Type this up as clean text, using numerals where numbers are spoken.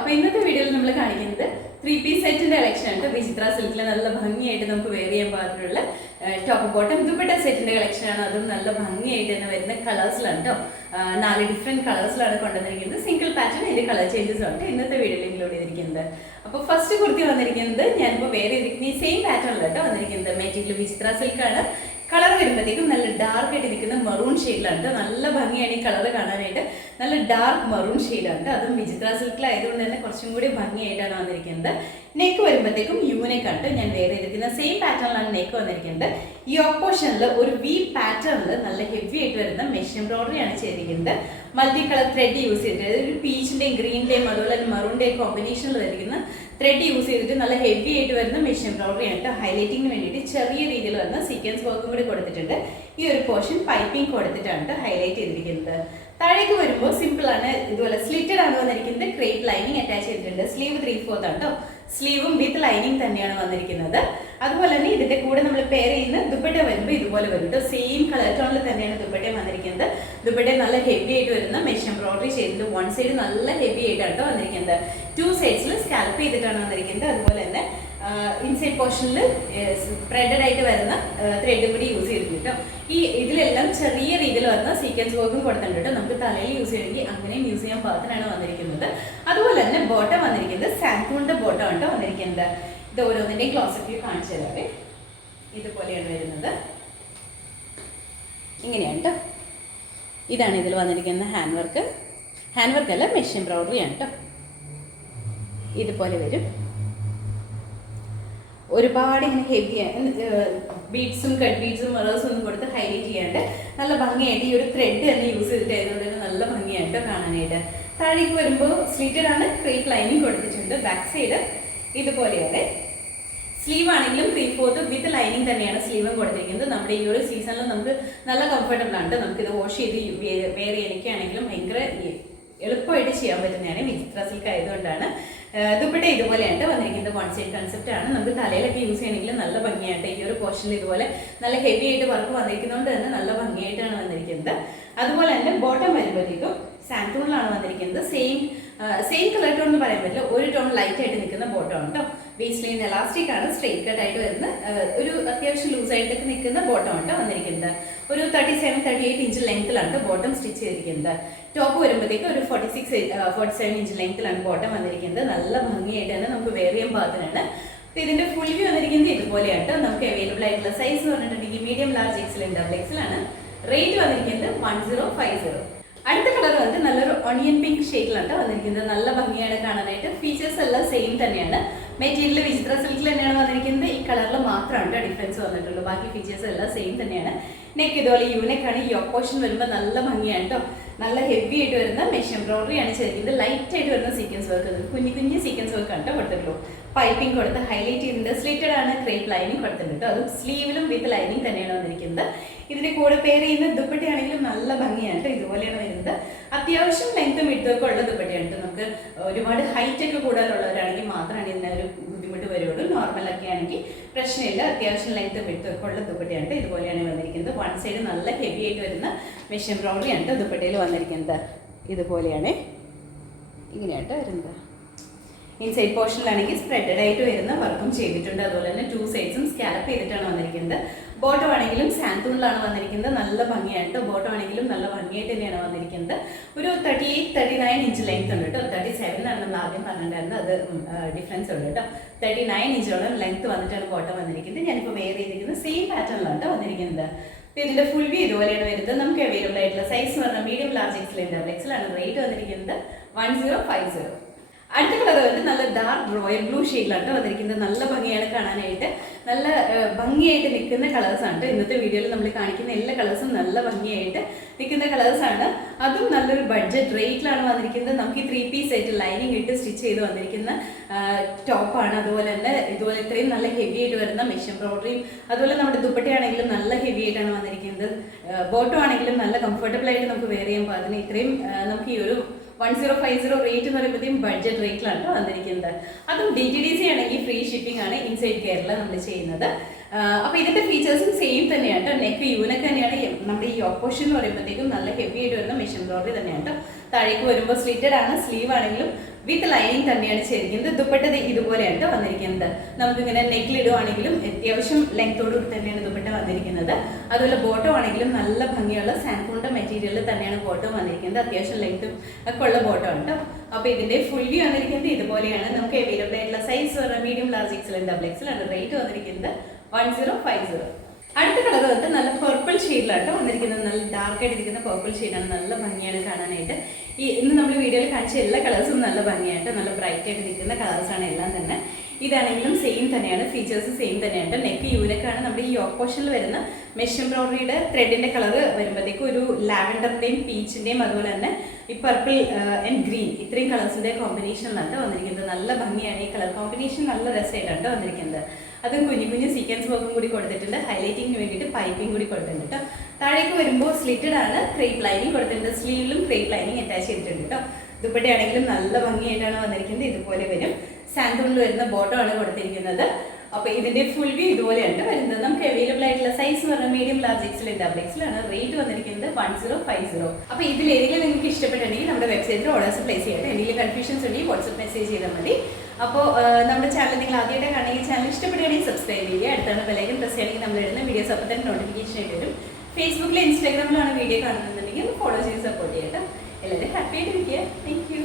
അപ്പോൾ ഇന്നത്തെ വീഡിയോയിൽ നമ്മൾ കാണിക്കുന്നത് 3-piece സെറ്റിന്റെ കളക്ഷൻ ആണ്. വിചിത്ര സിൽക്കിൽ നല്ല ഭംഗിയായിട്ട് നമുക്ക് വെയർ ചെയ്യാൻ പാകത്തിലുള്ള ടോപ്പ് ബോട്ടം ദുപ്പട്ട സെറ്റിന്റെ കളക്ഷൻ ആണ്. അതും നല്ല ഭംഗിയായിട്ട് തന്നെ വരുന്ന കളേഴ്സിലാണ് കേട്ടോ. 4 ഡിഫറെന്റ് കളേഴ്സിലാണ് കൊണ്ടുവന്നിരിക്കുന്നത്. സിംഗിൾ പാറ്റേൺ അതിന്റെ കളർ ചേഞ്ചസ് ആണ് ഇന്നത്തെ വീഡിയോയിൽ ഇൻക്ലൂഡ് ചെയ്തിരിക്കുന്നത്. അപ്പോൾ ഫസ്റ്റ് കുർത്തി വന്നിരിക്കുന്നത് ഞാനിപ്പോൾ വേറെ ഈ സെയിം പാറ്റേണിൽ കേട്ടോ വന്നിരിക്കുന്നത്. മെറ്റീരിയൽ വിചിത്ര സിൽക്കാണ്. കളർ വരുമ്പോഴത്തേക്കും നല്ല ഡാർക്ക് ആയിട്ട് നിൽക്കുന്ന മെറൂൺ ഷെയ്ഡിലാണ്. നല്ല ഭംഗിയാണ് ഈ കളർ കാണാനായിട്ട്. നല്ല ഡാർക്ക് മെറൂൺ ഷെയ്ഡാണ്. അതും വിചിത്ര സിൽക്കിലായതുകൊണ്ട് തന്നെ കുറച്ചും കൂടി ഭംഗിയായിട്ടാണ് വന്നിരിക്കുന്നത്. നെക്ക് വരുമ്പോഴത്തേക്കും യൂനെക്കാണ് ഞാൻ വേറെ ഇരിക്കുന്ന സെയിം പാറ്റേണിലാണ് നെക്ക് വന്നിരിക്കുന്നത്. ഈ ഓപ്പോഷനിൽ ഒരു വി പാറ്റേണിൽ നല്ല ഹെവി ആയിട്ട് വരുന്ന മെഷ് എംബ്രോയിഡറി ആണ് ചെയ്തിരിക്കുന്നത്. മൾട്ടി കളർ ത്രെഡ് യൂസ് ചെയ്തിട്ട് ഒരു പീച്ചിന്റെയും ഗ്രീനിന്റെയും അതുപോലെ തന്നെ മെറൂണിന്റെയും കോമ്പിനേഷനിൽ വരുന്ന ത്രെഡ് യൂസ് ചെയ്തിട്ട് നല്ല ഹെവി ആയിട്ട് വരുന്ന മെഷ് എംബ്രോയിഡറി ആണ്. ഹൈലൈറ്റിങ്ങിന് വേണ്ടിയിട്ട് ചെറിയ രീതിയിൽ വരുന്ന സീക്വൻസ് വർക്കും കൂടി കൊടുത്തിട്ടുണ്ട്. ഈ ഒരു പോർഷൻ പൈപ്പിംഗ് കൊടുത്തിട്ടാണ് ഹൈലൈറ്റ് ചെയ്തിരിക്കുന്നത്. താഴേക്ക് വരുമ്പോൾ സിമ്പിൾ ആണ്. ഇതുപോലെ സ്ലിറ്റഡ് ആണ് വന്നിരിക്കുന്നത്. ക്രേപ്പ് ലൈനിങ് അറ്റാച്ച് ചെയ്തിട്ടുണ്ട്. സ്ലീവ് 3/4 ആണ് കേട്ടോ. സ്ലീവും വിത്ത് ലൈനിങ് തന്നെയാണ് വന്നിരിക്കുന്നത്. അതുപോലെ തന്നെ ഇതിന്റെ കൂടെ നമ്മൾ പെയർ ചെയ്യുന്ന ദുപ്പട്ട വരുമ്പോൾ ഇതുപോലെ വരും കേട്ടോ. സെയിം കളർ ടോണിൽ തന്നെയാണ് ദുപ്പട്ട വന്നിരിക്കുന്നത്. ദുപ്പട്ട നല്ല ഹെവി ആയിട്ട് വരുന്ന മെഷ് എംബ്രോയിഡറി ചെയ്തിട്ട് വൺ സൈഡ് നല്ല ഹെവി ആയിട്ടാണ് കേട്ടോ വന്നിരിക്കുന്നത്. 2 സൈഡ്സിൽ സ്കാൽപ്പ് ചെയ്തിട്ടാണ് വന്നിരിക്കുന്നത്. അതുപോലെ തന്നെ ഇൻസൈഡ് പോർഷനിൽ സ്പ്രെഡഡ് ആയിട്ട് വരുന്ന ത്രെഡും കൂടി യൂസ് ചെയ്തിട്ടുണ്ട് കേട്ടോ. ഈ ഇതിലെല്ലാം ചെറിയ രീതിയിൽ വരുന്ന സീക്വൻസ് വർക്കും കൊടുത്തിട്ടുണ്ട് കേട്ടോ. നമുക്ക് തലയിൽ യൂസ് ചെയ്യണമെങ്കിൽ അങ്ങനെയും യൂസ് ചെയ്യാൻ പാകത്തിനാണ് വന്നിരിക്കുന്നത്. അതുപോലെ തന്നെ ബോട്ടം വന്നിരിക്കുന്നത് സാൻഡൂണിന്റെ ബോട്ടം ആണ് വന്നിരിക്കുന്നത്. ഇത് ഓരോന്നിന്റെയും ക്ലോസ് വ്യൂ കാണിച്ചു തരാവേ. ഇതുപോലെയാണ് വരുന്നത്. ഇങ്ങനെയാണ് കേട്ടോ. ഇതാണ് ഇതിൽ വന്നിരിക്കുന്ന ഹാൻഡ് വർക്ക്. ഹാൻഡ് വർക്ക് അല്ല, മെഷ് എംബ്രോയിഡറി ആണ് കേട്ടോ. ഇതുപോലെ വരും. ഒരുപാട് ഇങ്ങനെ ഹെവി ബീഡ്സും കട്ട് ബീഡ്സും മിറേഴ്സും ഒന്നും കൊടുത്ത് ഹൈലൈറ്റ് ചെയ്യാണ്ട് നല്ല ഭംഗിയായിട്ട് ഈ ഒരു ത്രെഡ് തന്നെ യൂസ് ചെയ്തിട്ട് ആയതുകൊണ്ട് തന്നെ നല്ല ഭംഗിയായിട്ട് കാണാനായിട്ട്. താഴേക്ക് വരുമ്പോൾ സ്ലിറ്റഡ് ആണ്. ക്രേപ്പ് ലൈനിങ് കൊടുത്തിട്ടുണ്ട്. ബാക്ക് സൈഡ് ഇതുപോലെയാണ്. സ്ലീവ് ആണെങ്കിലും 3/4 വിത്ത് ലൈനിങ് തന്നെയാണ് സ്ലീവും കൊടുത്തിരിക്കുന്നത്. നമ്മുടെ ഈ ഒരു സീസണിൽ നമുക്ക് നല്ല കംഫർട്ടബിൾ ആണ്. നമുക്കിത് വാഷ് ചെയ്ത് വേറെ എനിക്കാണെങ്കിലും ഭയങ്കര എളുപ്പമായിട്ട് ചെയ്യാൻ പറ്റുന്നതാണ്. വിചിത്ര സിൽക്ക് ആയതുകൊണ്ടാണ്. ദുപ്പട്ട ഇതുപോലെയാണ് വന്നിരിക്കുന്നത്. വൺ സൈഡ് കൺസെപ്റ്റ് ആണ്. നമുക്ക് തലയിലൊക്കെ യൂസ് ചെയ്യണമെങ്കിൽ നല്ല ഭംഗിയായിട്ട് ഈ ഒരു പോർഷനിൽ ഇതുപോലെ നല്ല ഹെവി ആയിട്ട് വർക്ക് വന്നിരിക്കുന്നതുകൊണ്ട് തന്നെ നല്ല ഭംഗിയായിട്ടാണ് വന്നിരിക്കുന്നത്. അതുപോലെ തന്നെ ബോട്ടം വരുമ്പോഴത്തേക്കും സാൻഡൂണിലാണ് വന്നിരിക്കുന്നത്. സെയിം കളർ ടോൺ എന്ന് പറയാൻ പറ്റില്ല. ഒരു ടോൺ ലൈറ്റ് ആയിട്ട് നിൽക്കുന്ന ബോട്ടം ആണ് കേട്ടോ. വേസ്റ്റ് ലൈൻ എലാസ്റ്റിക് ആണ്. സ്ട്രെയിറ്റ് കട്ട് ആയിട്ട് വരുന്ന ഒരു അത്യാവശ്യം ലൂസ് ആയിട്ടൊക്കെ നിൽക്കുന്ന ബോട്ടം ആണ് വന്നിരിക്കുന്നത്. ഒരു 37-38 ഇഞ്ച് ലെങ്ത്തിലാണ് ബോട്ടം സ്റ്റിച്ച് ചെയ്തിരിക്കുന്നത്. ടോപ്പ് വരുമ്പോഴത്തേക്ക് ഒരു 46-47 ഇഞ്ച് ലെങ്ത്തിലാണ് ബോട്ടം വന്നിരിക്കുന്നത്. നല്ല ഭംഗിയായിട്ട് തന്നെ നമുക്ക് വെയർ ചെയ്യാൻ പാകത്തിനാണ്. അപ്പോൾ ഇതിന്റെ ഫുൾ വ്യൂ വന്നിരിക്കുന്നത് ഇതുപോലെയാണ്. നമുക്ക് അവൈലബിൾ ആയിട്ടുള്ള സൈസ് എന്ന് പറഞ്ഞിട്ടുണ്ടെങ്കിൽ medium, large, XL, double XL ആണ്. റേറ്റ് വന്നിരിക്കുന്നത് 1050. അടുത്ത കളർ വന്നിട്ട് നല്ലൊരു ഓണിയൻ പിങ്ക് ഷെയ്ഡിലാണ് വന്നിരിക്കുന്നത്. നല്ല ഭംഗിയാണ് കാണാനായിട്ട്. ഫീച്ചേഴ്സ് എല്ലാം സെയിം തന്നെയാണ്. മെറ്റീരിയൽ വിചിത്ര സിൽക്കിൽ തന്നെയാണ് വന്നിരിക്കുന്നത്. ഈ കളറിൽ മാത്രമാണ് ഡിഫറൻസ് വന്നിട്ടുള്ളൂ. ബാക്കി ഫീച്ചേഴ്സ് എല്ലാം സെയിം തന്നെയാണ്. നെക്ക് ഇതുപോലെ യൂനെക്കാണ്. ഈ ഓപ്പോഷൻ വരുമ്പോൾ നല്ല ഭംഗിയാണ് കേട്ടോ. നല്ല ഹെവി ആയിട്ട് വരുന്ന മെഷ് എംബ്രോയിഡറി ആണ് ചെയ്തിരിക്കുന്നത്. ലൈറ്റ് ആയിട്ട് വരുന്ന സീക്വൻസ് വർക്ക്, കുഞ്ഞു സീക്വൻസ് വർക്ക് ആണ് കൊടുത്തിട്ടുള്ളൂ. പൈപ്പിംഗ് കൊടുത്ത് ഹൈലൈറ്റ് ചെയ്തിട്ടുണ്ട്. സ്ലിറ്റഡ് ആണ്. ക്രേപ്പ് ലൈനിങ് കൊടുത്തിട്ടുണ്ട്. അതും സ്ലീവിലും വിത്ത് ലൈനിങ് തന്നെയാണ് വന്നിരിക്കുന്നത്. ഇതിന്റെ കൂടെ പെയർ ചെയ്യുന്ന ദുപ്പട്ടയാണെങ്കിലും നല്ല ഭംഗിയാണ്. ഇതുപോലെയാണ് വരുന്നത്. അത്യാവശ്യം ലെങ്ത്തും വിഡ്ത്തും ഉള്ള ദുപ്പട്ടയാണ്. നമുക്ക് ഒരുപാട് ഹൈറ്റ് ഒക്കെ കൂടുതലുള്ളവരാണെങ്കിൽ മാത്രമാണ് ഇതിനൊരു ബുദ്ധിമുട്ട് വരുള്ളൂ. നോർമലൊക്കെ ആണെങ്കിൽ പ്രശ്നമില്ല. അത്യാവശ്യം ലെങ്ത്തും വിഡ്ത്തും ഒക്കെ ഉള്ള ദുപ്പട്ടയാണ്. ഇതുപോലെയാണ് വന്നിരിക്കുന്നത്. വൺ സൈഡ് നല്ല ഹെവി ആയിട്ട് വരുന്ന മെഷ് എംബ്രോയിഡറി ആണ് ദുപ്പട്ടയിൽ വന്നിരിക്കുന്നത്. ഇതുപോലെയാണ് ഇങ്ങനെയായിട്ട് വരുന്നത്. ഇൻസൈഡ് പോർഷനിലാണെങ്കിൽ സ്പ്രെഡഡ് ആയിട്ട് വരുന്ന വർക്കും ചെയ്തിട്ടുണ്ട്. അതുപോലെ തന്നെ 2 സൈഡ്സും സ്കാലപ്പ് ചെയ്തിട്ടാണ് വന്നിരിക്കുന്നത്. ബോട്ടം ആണെങ്കിലും സാൻഡൂണിലാണ് വന്നിരിക്കുന്നത്. നല്ല ഭംഗിയായിട്ട് ബോട്ടം ആണെങ്കിലും നല്ല ഭംഗിയായിട്ട് തന്നെയാണ് വന്നിരിക്കുന്നത്. ഒരു 38-39 ഇഞ്ച് ലെങ്ത് ഉണ്ട് കേട്ടോ. 37 ആണ് നമ്മൾ ആദ്യം പറഞ്ഞിട്ടുണ്ടായിരുന്നത്. അത് ഡിഫറൻസ് ഉണ്ട് കേട്ടോ. 39 ഇഞ്ചോളം ലെങ്ത് വന്നിട്ടാണ് ബോട്ടം വന്നിരിക്കുന്നത്. ഞാനിപ്പോൾ വെയർ ചെയ്തിരിക്കുന്നത് സെയിം പാറ്റേണിലാണ് കേട്ടോ വന്നിരിക്കുന്നത്. അപ്പോൾ ഇതിന്റെ ഫുൾ വ്യൂ ഇതുപോലെയാണ് വരുന്നത്. നമുക്ക് അവൈലബിൾ ആയിട്ടുള്ള സൈസ് എന്ന് പറഞ്ഞാൽ medium, large, XL, double XL ആണ്. റേറ്റ് വന്നിരിക്കുന്നത് 1050. അടുത്ത കളർ വന്നിട്ട് നല്ല ഡാർക്ക് റോയൽ ബ്ലൂ ഷെയ്ഡിലാണ് വന്നിരിക്കുന്നത്. നല്ല ഭംഗിയാണ് കാണാനായിട്ട്. നല്ല ഭംഗിയായിട്ട് നിൽക്കുന്ന കളേഴ്സാണ്. ഇന്നത്തെ വീഡിയോയിൽ നമ്മൾ കാണിക്കുന്ന എല്ലാ കളേഴ്സും നല്ല ഭംഗിയായിട്ട് നിൽക്കുന്ന കളേഴ്സാണ്. അതും നല്ലൊരു ബഡ്ജറ്റ് റേറ്റിലാണ് വന്നിരിക്കുന്നത്. നമുക്ക് ഈ 3-piece സെറ്റ് ലൈനിങ് ഇട്ട് സ്റ്റിച്ച് ചെയ്ത് വന്നിരിക്കുന്ന ടോപ്പാണ്. അതുപോലെ തന്നെ ഇതുപോലെ ഇത്രയും നല്ല ഹെവി ആയിട്ട് വരുന്ന മെഷ് എംബ്രോയിഡറിയും അതുപോലെ നമ്മുടെ ദുപ്പട്ടയാണെങ്കിലും നല്ല ഹെവി ആയിട്ടാണ് വന്നിരിക്കുന്നത്. ബോട്ടം ആണെങ്കിലും നല്ല കംഫർട്ടബിൾ ആയിട്ട് നമുക്ക് വെയർ ചെയ്യാൻ പാകത്തിന് ഇത്രയും നമുക്ക് ഈ ഒരു 1050 റേറ്റ് എന്ന് പറയുമ്പോഴത്തേക്കും ബഡ്ജറ്റ് റേറ്റിലാണ് വന്നിരിക്കുന്നത്. അതും DTDC ആണെങ്കിൽ ഫ്രീ ഷിപ്പിംഗ് ആണ് ഇൻസൈഡ് കേരള നമ്മൾ ചെയ്യുന്നത്. അപ്പോൾ ഇതിന്റെ ഫീച്ചേഴ്സും സെയിം തന്നെയാണ്. നെക്ക് യൂനെക്ക് തന്നെയാണ്. നമ്മുടെ ഈ ഓപ്പോഷൻ എന്ന് പറയുമ്പോഴത്തേക്കും നല്ല ഹെവി ആയിട്ട് വരുന്ന മെഷ് എംബ്രോയിഡറി തന്നെയാണ്. താഴേക്ക് വരുമ്പോൾ സ്ലിറ്റഡ് ആണ്. സ്ലീവ് ആണെങ്കിലും വിത്ത് ലൈനിങ് തന്നെയാണ് ചെയ്തിരിക്കുന്നത്. ദുപ്പട്ട ഇതുപോലെയാണ് കേട്ടോ വന്നിരിക്കുന്നത്. നമുക്കിങ്ങനെ നെക്കിലിടുവാണെങ്കിലും അത്യാവശ്യം ലെങ്തോടുകൂടി തന്നെയാണ് ദുപ്പട്ട വന്നിരിക്കുന്നത്. അതുപോലെ ബോട്ടം ആണെങ്കിലും നല്ല ഭംഗിയുള്ള സാൻഫോണിന്റെ മെറ്റീരിയലിൽ തന്നെയാണ് ബോട്ടം വന്നിരിക്കുന്നത്. അത്യാവശ്യം ലെങ്ത്തും ഒക്കെ ഉള്ള ബോട്ടം കേട്ടോ. അപ്പോൾ ഇതിന്റെ ഫുൾ വ്യൂ വന്നിരിക്കുന്നത് ഇതുപോലെയാണ്. നമുക്ക് അവൈലബിൾ ആയിട്ടുള്ള size medium, large, XL, double XL ആണ്. റേറ്റ് വന്നിരിക്കുന്നത് 1050. അടുത്ത കളർ വന്നിട്ട് നല്ല പർപ്പിൾ ഷെയ്ഡിലാട്ടോ വന്നിരിക്കുന്നത്. നല്ല ഡാർക്ക് ആയിട്ടിരിക്കുന്ന പർപ്പിൾ ഷെയ്ഡാണ്. നല്ല ഭംഗിയാണ് കാണാനായിട്ട്. ഇന്ന് നമ്മൾ വീഡിയോയിൽ കാണിച്ച എല്ലാ കളേഴ്സും നല്ല ഭംഗിയായിട്ട് നല്ല ബ്രൈറ്റ് ആയിട്ട് നിൽക്കുന്ന കളേഴ്സാണ് എല്ലാം തന്നെ. ഇതാണെങ്കിലും സെയിം തന്നെയാണ്, ഫീച്ചേഴ്സ് സെയിം തന്നെയാണ്. നെക്ക് യൂനക്കാണ്. നമ്മുടെ ഈ യോക്ക് പോർഷനിൽ വരുന്ന മെഷ് എംബ്രോയിഡറിയുടെ ത്രെഡിന്റെ കളർ വരുമ്പോഴത്തേക്കും ഒരു ലാവൻഡറിന്റെയും പീച്ചിന്റെയും അതുപോലെ തന്നെ ഈ പർപ്പിൾ ആൻഡ് ഗ്രീൻ ഇത്രയും കളേഴ്സിന്റെ കോമ്പിനേഷനിലാണ് വന്നിരിക്കുന്നത്. നല്ല ഭംഗിയാണ് ഈ കളർ കോമ്പിനേഷൻ. നല്ല രസമായിട്ടാണ് വന്നിരിക്കുന്നത്. അതും കുഞ്ഞു കുഞ്ഞു സീക്വൻസ് വർക്കും കൂടി കൊടുത്തിട്ടുണ്ട്. ഹൈലൈറ്റിങ്ങിന് വേണ്ടിയിട്ട് പൈപ്പിംഗ് കൂടി കൊടുത്തിട്ടുണ്ട് കേട്ടോ. താഴേക്ക് വരുമ്പോൾ സ്ലിറ്റഡ് ആണ്, ക്രേപ്പ് ലൈനിങ് കൊടുത്തിട്ടുണ്ട്. സ്ലീവിലും ക്രേപ്പ് ലൈനിങ് അറ്റാച്ച് ചെയ്തിട്ടുണ്ട് കേട്ടോ. ദുപ്പട്ടയാണെങ്കിലും നല്ല ഭംഗിയായിട്ടാണ് വന്നിരിക്കുന്നത്. ഇതുപോലെ വരും. സാൻഡൂണിൽ വരുന്ന ബോട്ടം ആണ് കൊടുത്തിരിക്കുന്നത്. അപ്പോൾ ഇതിന്റെ ഫുൾ വ്യൂ ഇതുപോലെയാണ് വരുന്നത്. നമുക്ക് അവൈലബിൾ ആയിട്ടുള്ള സൈസ് പറഞ്ഞാൽ medium, large, XL, double XL ആണ്. റേറ്റ് വന്നിരിക്കുന്നത് 1050. അപ്പോൾ ഇതിൽ ഏതെങ്കിലും നിങ്ങൾക്ക് ഇഷ്ടപ്പെട്ടുണ്ടെങ്കിൽ നമ്മുടെ വെബ്സൈറ്റിൽ ഓർഡേഴ്സ് പ്ലേസ് ചെയ്യട്ടെ. എന്തെങ്കിലും കൺഫ്യൂഷൻസ് ഉണ്ടെങ്കിൽ വാട്സ്ആപ്പ് മെസ്സേജ് ചെയ്താൽ മതി. അപ്പോൾ നമ്മുടെ ചാനൽ നിങ്ങൾ ആദ്യമായിട്ട് കാണുമെങ്കിൽ ചാനൽ ഇഷ്ടപ്പെടുകയാണെങ്കിൽ സബ്സ്ക്രൈബ് ചെയ്യുക. അടുത്താണ് ബെലൈക്കൺ പ്രസ് ചെയ്യണമെങ്കിൽ നമ്മൾ ഇടുന്ന വീഡിയോസ് അപ്പോൾ തന്നെ നോട്ടിഫിക്കേഷൻ ആയിട്ട് വരും. ഫേസ്ബുക്കിൽ ഇൻസ്റ്റാഗ്രാമിലാണ് വീഡിയോ കാണുന്നുണ്ടെങ്കിൽ ഫോളോ ചെയ്ത് സപ്പോർട്ട് ചെയ്യട്ടോ. എല്ലാവരും ഹാപ്പി ആയിട്ട് ഇരിക്കുക. Thank you.